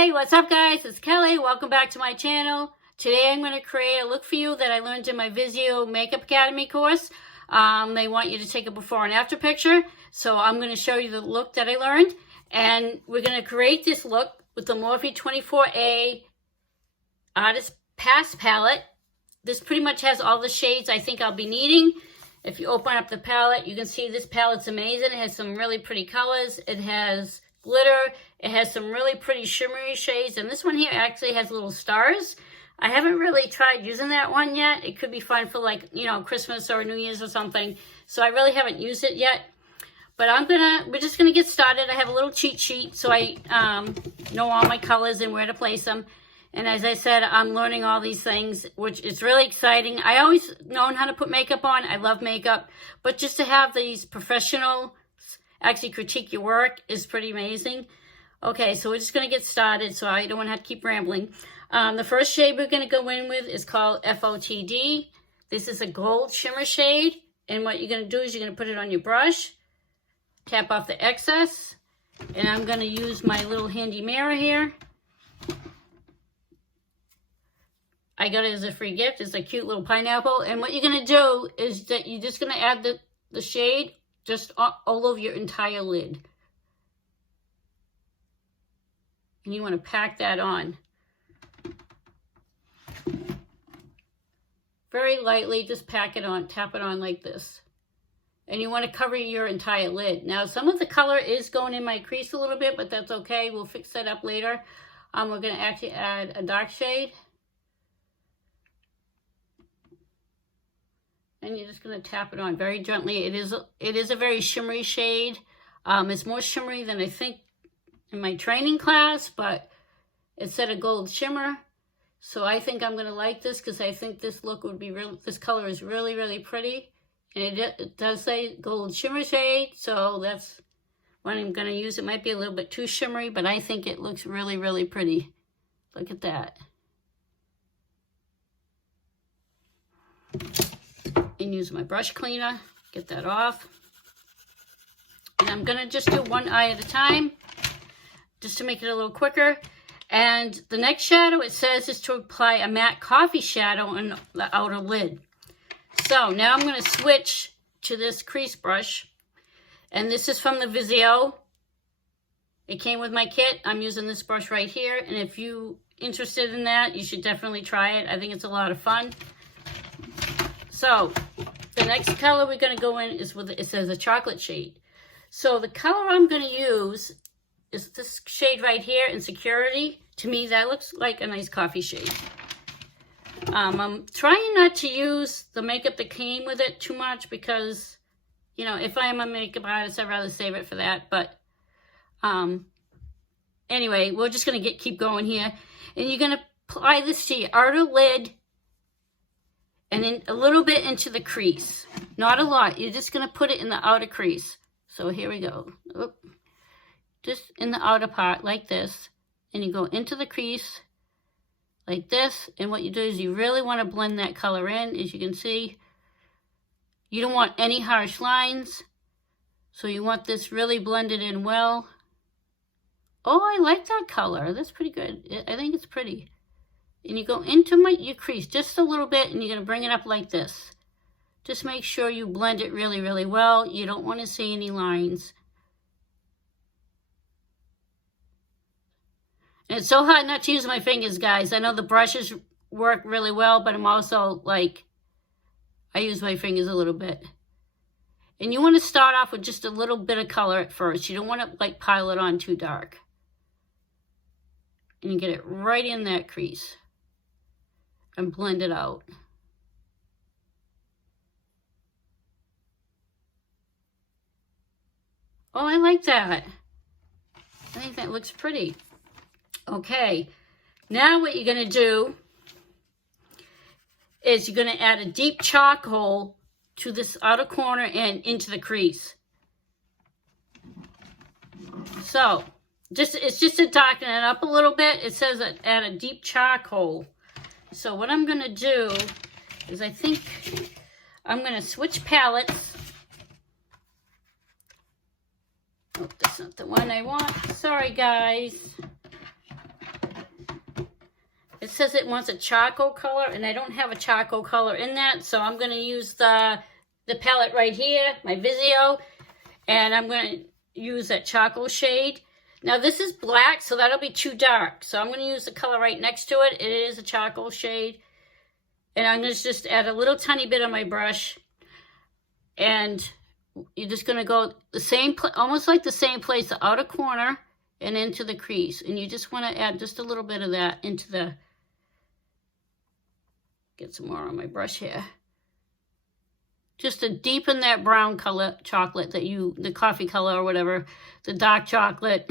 Hey, what's up guys? It's Kelly. Welcome back to my channel. Today I'm going to create a look for you that I learned in my Vizio Makeup Academy course. They want you to take a before and after picture. So I'm going to show you the look that I learned. And we're going to create this look with the Morphe 24A Artist Pass palette. This pretty much has all the shades I think I'll be needing. If you open up the palette, you can see this palette's amazing. It has some really pretty colors. It has glitter. It has some really pretty shimmery shades. And this one here actually has little stars. I haven't really tried using that one yet. It could be fun for like, you know, Christmas or New Year's or something. So I really haven't used it yet. But we're just gonna get started. I have a little cheat sheet so I know all my colors and where to place them. And as I said, I'm learning all these things, which is really exciting. I always known how to put makeup on. I love makeup. But just to have these professionals actually critique your work is pretty amazing. Okay, so we're just going to get started so I don't want to have to keep rambling. The first shade we're going to go in with is called FOTD. This is a gold shimmer shade. And what you're going to do is you're going to put it on your brush. Tap off the excess. And I'm going to use my little handy mirror here. I got it as a free gift. It's a cute little pineapple. And what you're going to do is that you're just going to add the shade just all over your entire lid. And you want to pack that on. Very lightly, just pack it on, tap it on like this. And you want to cover your entire lid. Now, some of the color is going in my crease a little bit, but that's okay. We'll fix that up later. We're going to actually add a dark shade. And you're just going to tap it on very gently. It is a very shimmery shade. It's more shimmery than I think in my training class, but it said a gold shimmer. So I think I'm going to like this because I think this look would be real. This color is really, really pretty. And it does say gold shimmer shade. So that's what I'm going to use. It might be a little bit too shimmery, but I think it looks really, really pretty. Look at that. And use my brush cleaner, get that off. And I'm gonna just do one eye at a time, just to make it a little quicker. And the next shadow, it says, is to apply a matte coffee shadow on the outer lid. So now I'm gonna switch to this crease brush. And this is from the Vizio. It came with my kit. I'm using this brush right here. And if you're interested in that, you should definitely try it. I think it's a lot of fun. So the next color we're going to go in is with, it says a chocolate shade. So the color I'm going to use is this shade right here in Security. To me, that looks like a nice coffee shade. I'm trying not to use the makeup that came with it too much because, you know, if I am a makeup artist, I'd rather save it for that. But anyway, we're just going to keep going here. And you're going to apply this to your outer lid. And then a little bit into the crease. Not a lot. You're just going to put it in the outer crease. So here we go. Oop. Just in the outer part like this. And you go into the crease like this. And what you do is you really want to blend that color in. As you can see, you don't want any harsh lines. So you want this really blended in well. Oh, I like that color. That's pretty good. I think it's pretty. And you go into your crease just a little bit, and you're going to bring it up like this. Just make sure you blend it really, really well. You don't want to see any lines. And it's so hard not to use my fingers, guys. I know the brushes work really well, but I'm also like, I use my fingers a little bit. And you want to start off with just a little bit of color at first. You don't want to like pile it on too dark. And you get it right in that crease. And blend it out. Oh, I like that. I think that looks pretty. Okay, now what you're going to do is you're going to add a deep charcoal to this outer corner and into the crease. So, it's just to darken it up a little bit. It says add a deep charcoal. So what I'm going to do is I think I'm going to switch palettes. Oh, that's not the one I want. Sorry, guys. it says it wants a charcoal color, and I don't have a charcoal color in that, so I'm going to use the palette right here, my Vizio, and I'm going to use that charcoal shade. Now this is black, so that'll be too dark, so I'm going to use the color right next to it. It is a charcoal shade, and I'm going to just add a little tiny bit on my brush, and you're just going to go the same, almost like the same place, the outer corner, and into the crease. And you just want to add just a little bit of that into the, get some more on my brush here. Just to deepen that brown color chocolate that you, the coffee color or whatever, the dark chocolate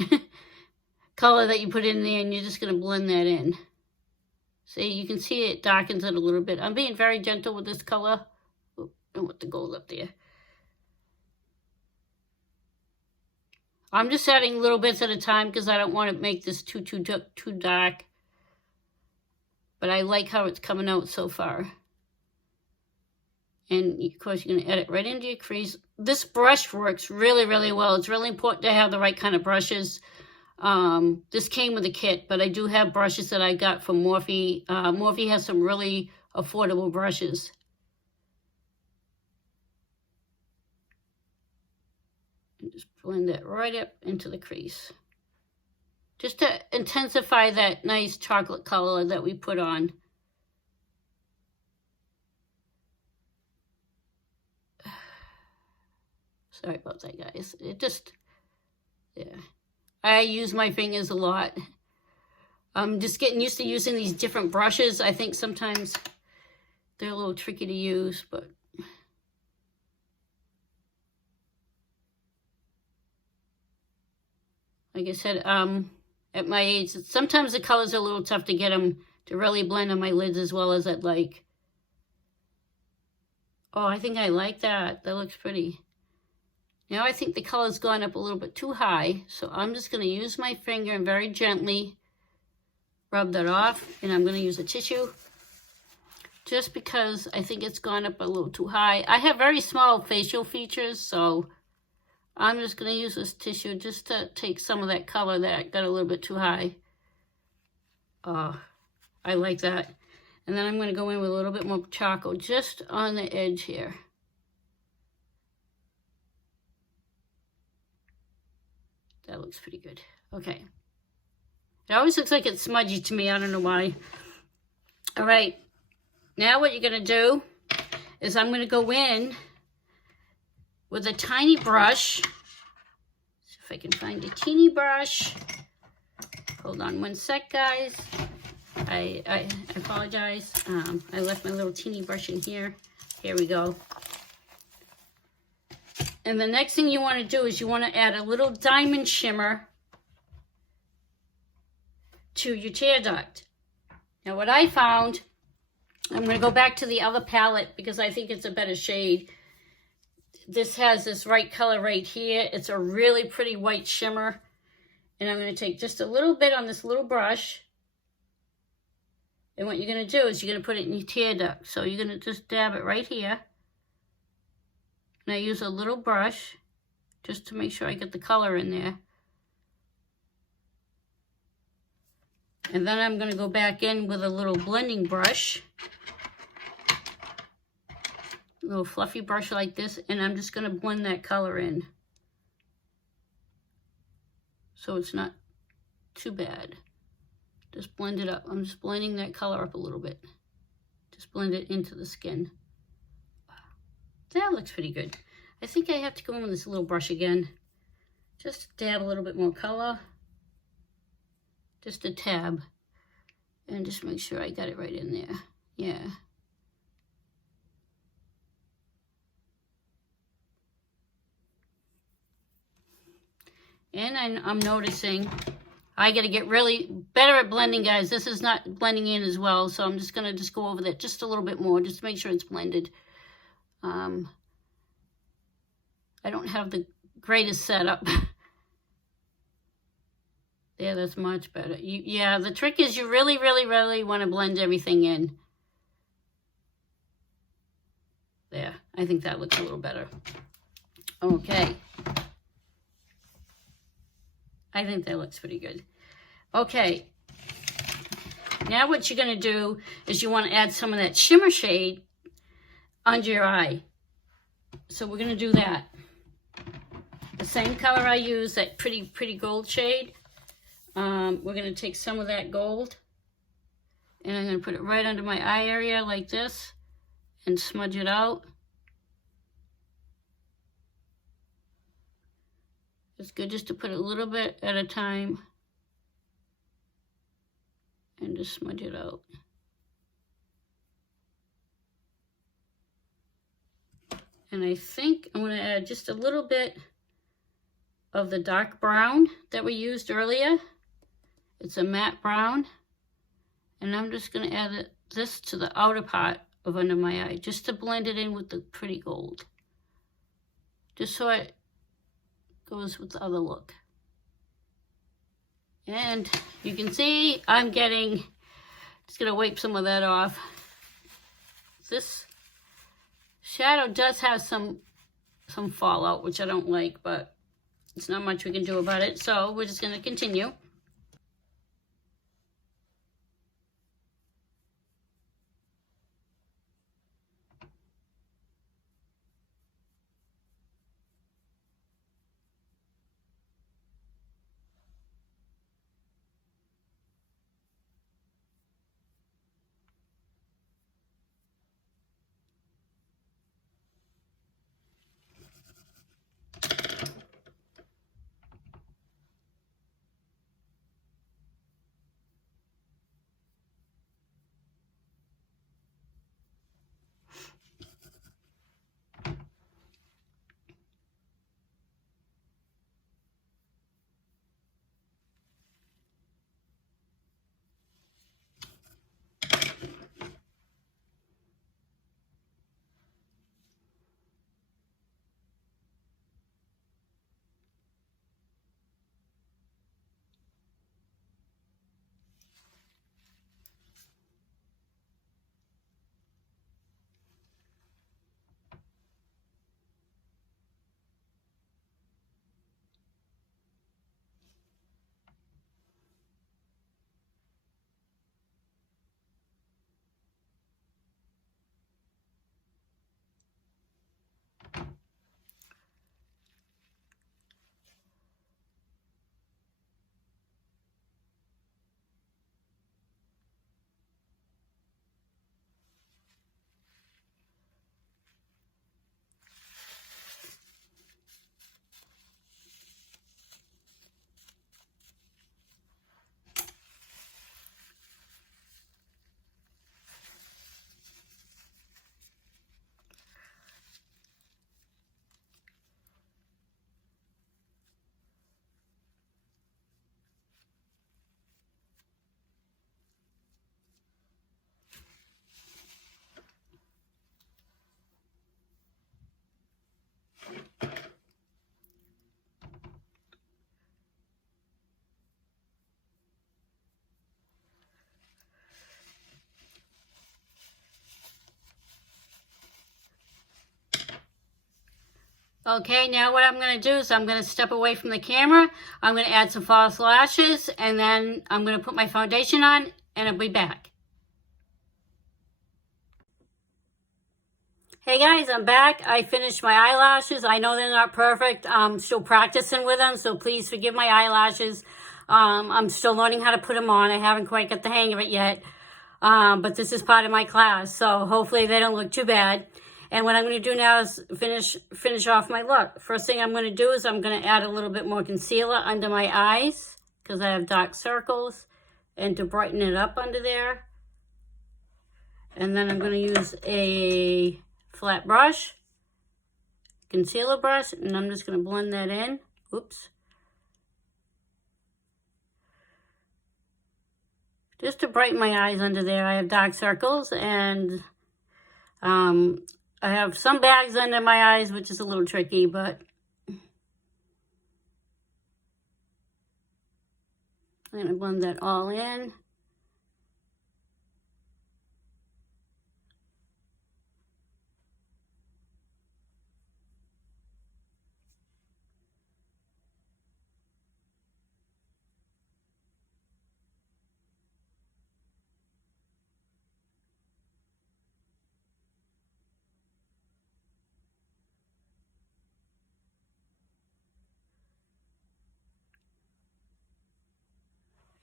color that you put in there, and you're just going to blend that in. See, you can see it darkens it a little bit. I'm being very gentle with this color. Oop, don't want the gold up there. I'm just adding little bits at a time because I don't want to make this too dark. But I like how it's coming out so far. And of course you're going to add it right into your crease. This brush works really, really well. It's really important to have the right kind of brushes. This came with a kit, but I do have brushes that I got from Morphe. Morphe has some really affordable brushes. And just blend that right up into the crease. Just to intensify that nice chocolate color that we put on. Sorry about that, guys. It just, yeah. I use my fingers a lot. I'm just getting used to using these different brushes. I think sometimes they're a little tricky to use, but like I said, at my age, sometimes the colors are a little tough to get them to really blend on my lids as well as I'd like. Oh, I think I like that. That looks pretty. Now I think the color's gone up a little bit too high, so I'm just going to use my finger and very gently rub that off, and I'm going to use a tissue just because I think it's gone up a little too high. I have very small facial features, so I'm just going to use this tissue just to take some of that color that got a little bit too high. I like that. And then I'm going to go in with a little bit more charcoal just on the edge here. That looks pretty good. Okay. It always looks like it's smudgy to me. I don't know why. All right. Now what you're going to do is I'm going to go in with a tiny brush. See if I can find a teeny brush. Hold on one sec, guys. I apologize. I left my little teeny brush in here. Here we go. And the next thing you want to do is you want to add a little diamond shimmer to your tear duct. Now what I found, I'm going to go back to the other palette because I think it's a better shade. This has this right color right here. It's a really pretty white shimmer. And I'm going to take just a little bit on this little brush. And what you're going to do is you're going to put it in your tear duct. So you're going to just dab it right here. And I use a little brush just to make sure I get the color in there. And then I'm going to go back in with a little blending brush. A little fluffy brush like this. And I'm just going to blend that color in. So it's not too bad. Just blend it up. I'm just blending that color up a little bit. Just blend it into the skin. That looks pretty good. I think I have to go in with this little brush again. Just to dab a little bit more color. Just a tab. And just make sure I got it right in there. Yeah. And I'm noticing I got to get really better at blending, guys. This is not blending in as well, so I'm just going to go over that just a little bit more, just to make sure it's blended. I don't have the greatest setup. Yeah, that's much better. Yeah, the trick is you really, really, really want to blend everything in. There, I think that looks a little better. Okay. I think that looks pretty good. Okay. Now what you're going to do is you want to add some of that shimmer shade under your eye. So we're going to do that. The same color I use, that pretty gold shade. We're going to take some of that gold and I'm going to put it right under my eye area like this and smudge it out. It's good just to put a little bit at a time and just smudge it out. And I think I'm going to add just a little bit of the dark brown that we used earlier. It's a matte brown. And I'm just going to add this to the outer part of under my eye, just to blend it in with the pretty gold. Just so it goes with the other look. And you can see I'm getting, just going to wipe some of that off. This shadow does have some fallout, which I don't like, but it's not much we can do about it. So we're just going to continue. Okay, now what I'm going to do is I'm going to step away from the camera. I'm going to add some false lashes, and then I'm going to put my foundation on, and I'll be back. Hey guys, I'm back. I finished my eyelashes. I know they're not perfect. I'm still practicing with them, so please forgive my eyelashes. I'm still learning how to put them on. I haven't quite got the hang of it yet, but this is part of my class, so hopefully they don't look too bad. And what I'm going to do now is finish off my look. First thing I'm going to do is I'm going to add a little bit more concealer under my eyes because I have dark circles, and to brighten it up under there. And then I'm going to use a flat brush, concealer brush, and I'm just going to blend that in. Oops. Just to brighten my eyes under there. I have dark circles, and I have some bags under my eyes, which is a little tricky, but I'm going to blend that all in.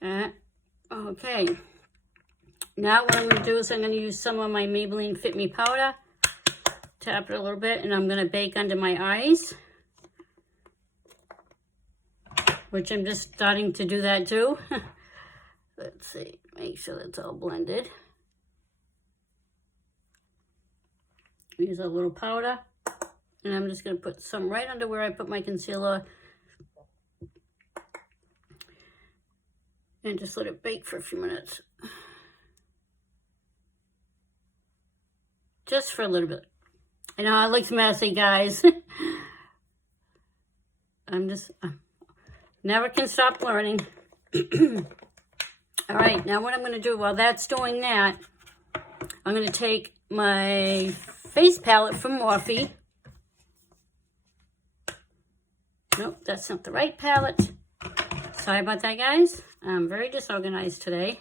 Okay. Now what I'm going to do is I'm going to use some of my Maybelline Fit Me powder. Tap it a little bit, and I'm going to bake under my eyes. Which I'm just starting to do that too. Let's see, make sure that's all blended. Use a little powder, and I'm just going to put some right under where I put my concealer. And just let it bake for a few minutes. Just for a little bit. I know it looks messy, guys. Never can stop learning. All right, now what I'm going to do while that's doing that, I'm going to take my face palette from Morphe. Nope, that's not the right palette. Sorry about that, guys. I'm very disorganized today.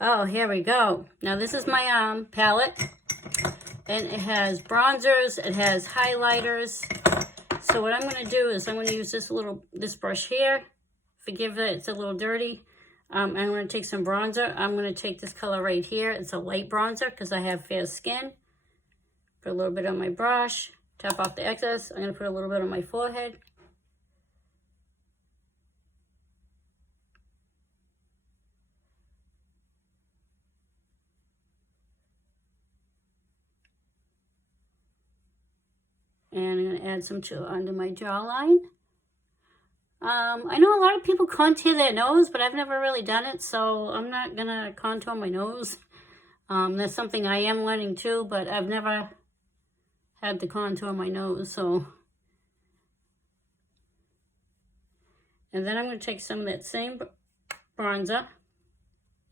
Oh, here we go. Now this is my palette, and it has bronzers, it has highlighters. So what I'm going to do is I'm going to use this brush here. Forgive that it's a little dirty. I'm going to take some bronzer. I'm going to take this color right here. It's a light bronzer because I have fair skin. Put a little bit on my brush. Tap off the excess. I'm going to put a little bit on my forehead. And I'm going to add some under my jawline. I know a lot of people contour their nose, but I've never really done it, so I'm not going to contour my nose. That's something I am learning too, but I've never had to contour my nose, so. And then I'm going to take some of that same bronzer,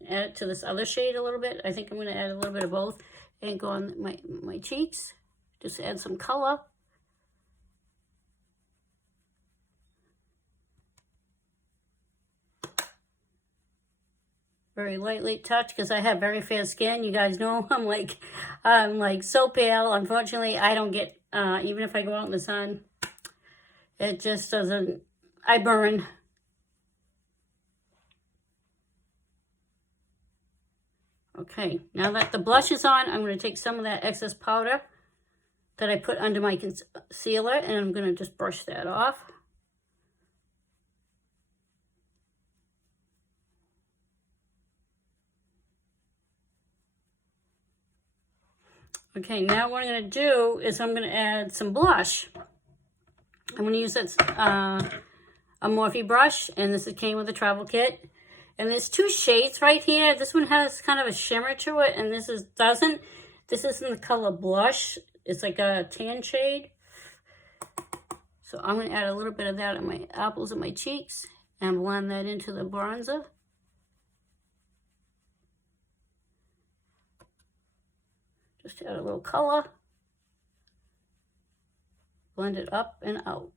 add it to this other shade a little bit. I think I'm going to add a little bit of both, and go on my cheeks. Just add some color. Very lightly touch because I have very fair skin. You guys know I'm like so pale. Unfortunately, I don't get even if I go out in the sun, it just doesn't. I burn. Okay, now that the blush is on, I'm going to take some of that excess powder that I put under my concealer, and I'm going to just brush that off. Okay, now what I'm going to do is I'm going to add some blush. I'm going to use that a Morphe brush, and this came with a travel kit. And there's two shades right here. This one has kind of a shimmer to it, and this doesn't. This is in the color blush. It's like a tan shade. So I'm going to add a little bit of that on my apples and my cheeks and blend that into the bronzer. Just add a little color. Blend it up and out.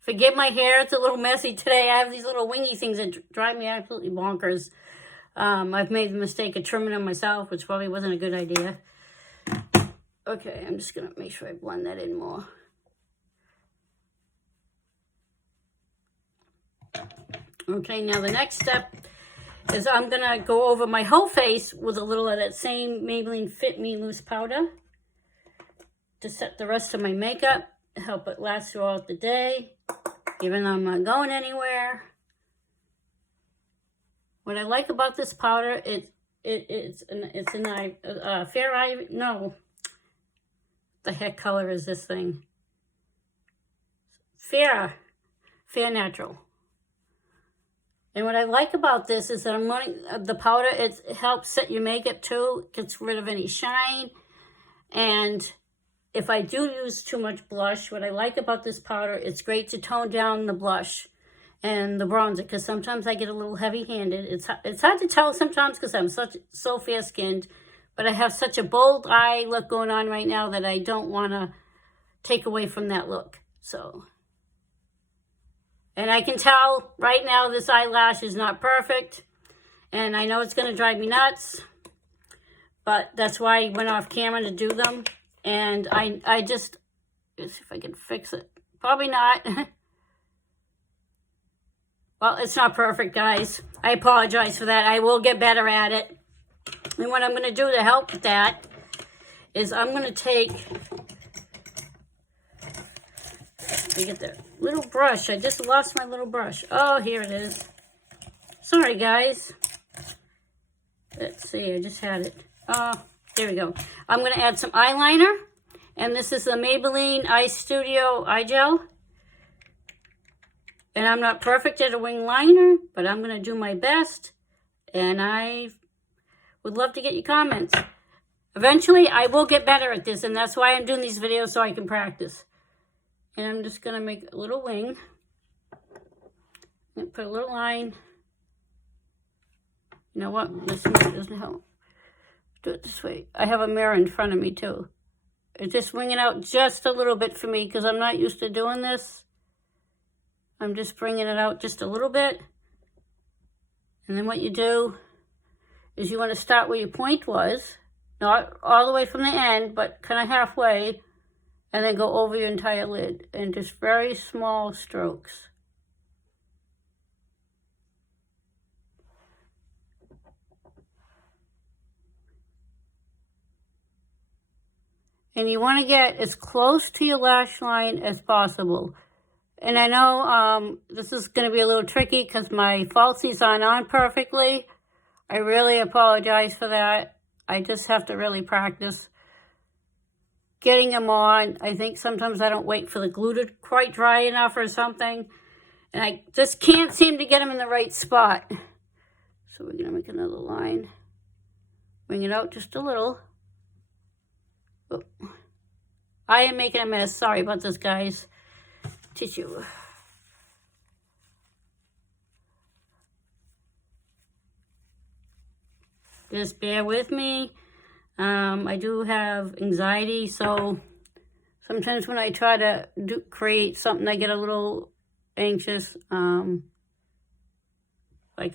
Forgive my hair, it's a little messy today. I have these little wingy things that drive me absolutely bonkers. I've made the mistake of trimming them myself, which probably wasn't a good idea. Okay, I'm just going to make sure I blend that in more. Okay, now the next step is I'm going to go over my whole face with a little of that same Maybelline Fit Me Loose Powder to set the rest of my makeup, help it last throughout the day, even though I'm not going anywhere. What I like about this powder, it's a fair ivory. No, the heck color is this thing? Fair natural. And what I like about this is that I'm running the powder. It helps set your makeup too. Gets rid of any shine. And if I do use too much blush, what I like about this powder, it's great to tone down the blush and the bronzer, because sometimes I get a little heavy-handed. It's hard to tell sometimes because I'm so fair-skinned, but I have such a bold eye look going on right now that I don't want to take away from that look. So, and I can tell right now this eyelash is not perfect, and I know it's going to drive me nuts, but that's why I went off camera to do them. And I just, let's see if I can fix it. Probably not. Well, it's not perfect, guys. I apologize for that. I will get better at it. And what I'm going to do to help with that is I'm going to take, I get the little brush. I just lost my little brush. Oh, here it is. Sorry, guys. Let's see, I just had it. Oh, there we go. I'm going to add some eyeliner. And this is the Maybelline Eye Studio Eye Gel. And I'm not perfect at a wing liner, but I'm going to do my best. And I would love to get your comments. Eventually, I will get better at this. And that's why I'm doing these videos, so I can practice. And I'm just going to make a little wing. I'm going to put a little line. You know what? This doesn't help. Do it this way. I have a mirror in front of me, too. It's just winging out just a little bit for me because I'm not used to doing this. I'm just bringing it out just a little bit. And then what you do is you want to start where your point was. Not all the way from the end, but kind of halfway. And then go over your entire lid. And just very small strokes. And you want to get as close to your lash line as possible. And I know this is going to be a little tricky because my falsies aren't on perfectly. I really apologize for that. I just have to really practice getting them on. I think sometimes I don't wait for the glue to quite dry enough or something. And I just can't seem to get them in the right spot. So we're going to make another line. Bring it out just a little. Oh. I am making a mess. Sorry about this, guys. Tissue. Just bear with me. I do have anxiety, so sometimes when I try to create something, I get a little anxious. Like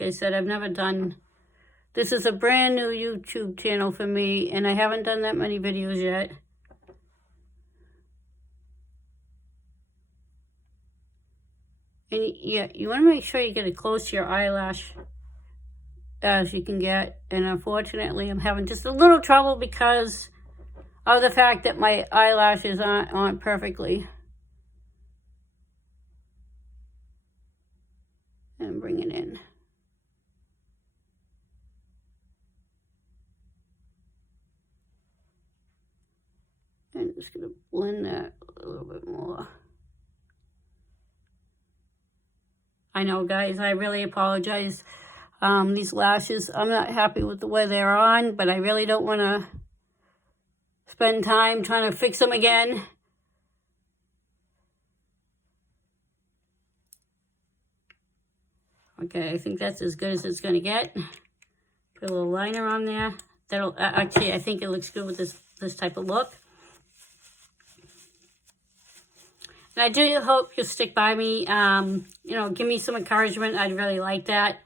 I said, I've never done... This is a brand new YouTube channel for me, and I haven't done that many videos yet. And yeah, you want to make sure you get as close to your eyelash as you can get. And unfortunately, I'm having just a little trouble because of the fact that my eyelashes aren't perfectly. And bring it in. And I'm just going to blend that a little bit more. I know, guys, I really apologize. These lashes, I'm not happy with the way they're on, but I really don't want to spend time trying to fix them again. Okay, I think that's as good as it's going to get. Put a little liner on there. That'll actually, I think it looks good with this type of look. And I do hope you'll stick by me. You know, give me some encouragement. I'd really like that.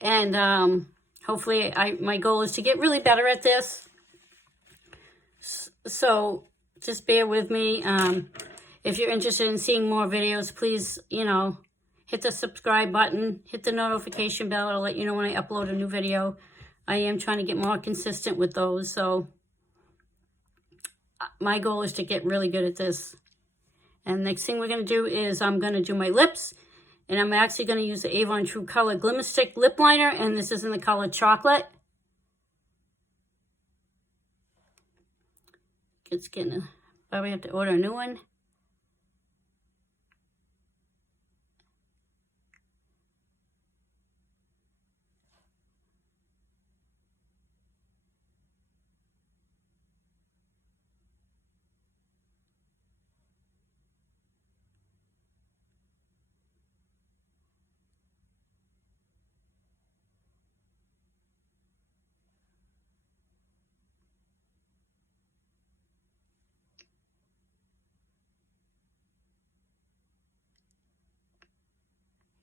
And hopefully, my goal is to get really better at this. So just bear with me. If you're interested in seeing more videos, please, you know, hit the subscribe button. Hit the notification bell. It'll let you know when I upload a new video. I am trying to get more consistent with those. So my goal is to get really good at this. And next thing we're going to do is I'm going to do my lips. And I'm actually going to use the Avon True Color Glimmer Stick Lip Liner. And this is in the color Chocolate. It's going to probably have to order a new one.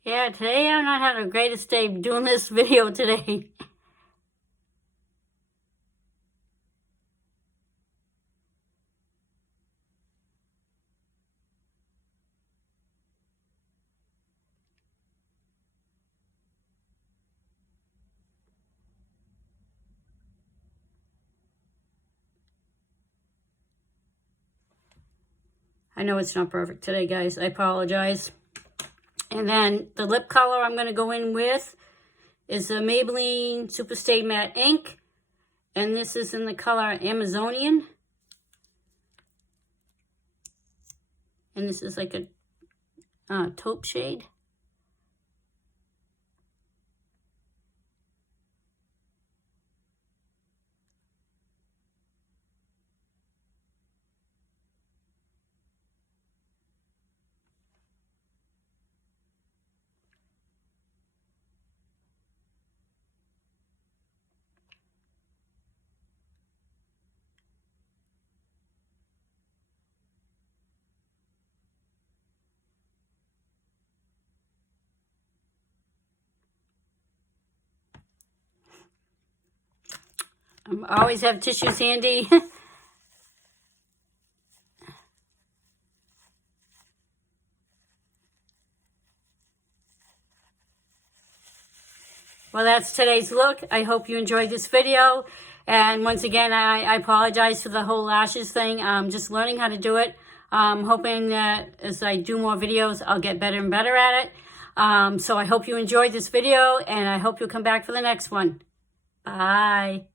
Yeah, today I'm not having the greatest day doing this video today. I know it's not perfect today, guys. I apologize. And then the lip color I'm going to go in with is a Maybelline Superstay Matte Ink. And this is in the color Amazonian. And this is like a taupe shade. I always have tissues handy. Well, that's today's look. I hope you enjoyed this video. And once again, I apologize for the whole lashes thing. I'm just learning how to do it. I'm hoping that as I do more videos, I'll get better and better at it. So I hope you enjoyed this video, and I hope you'll come back for the next one. Bye.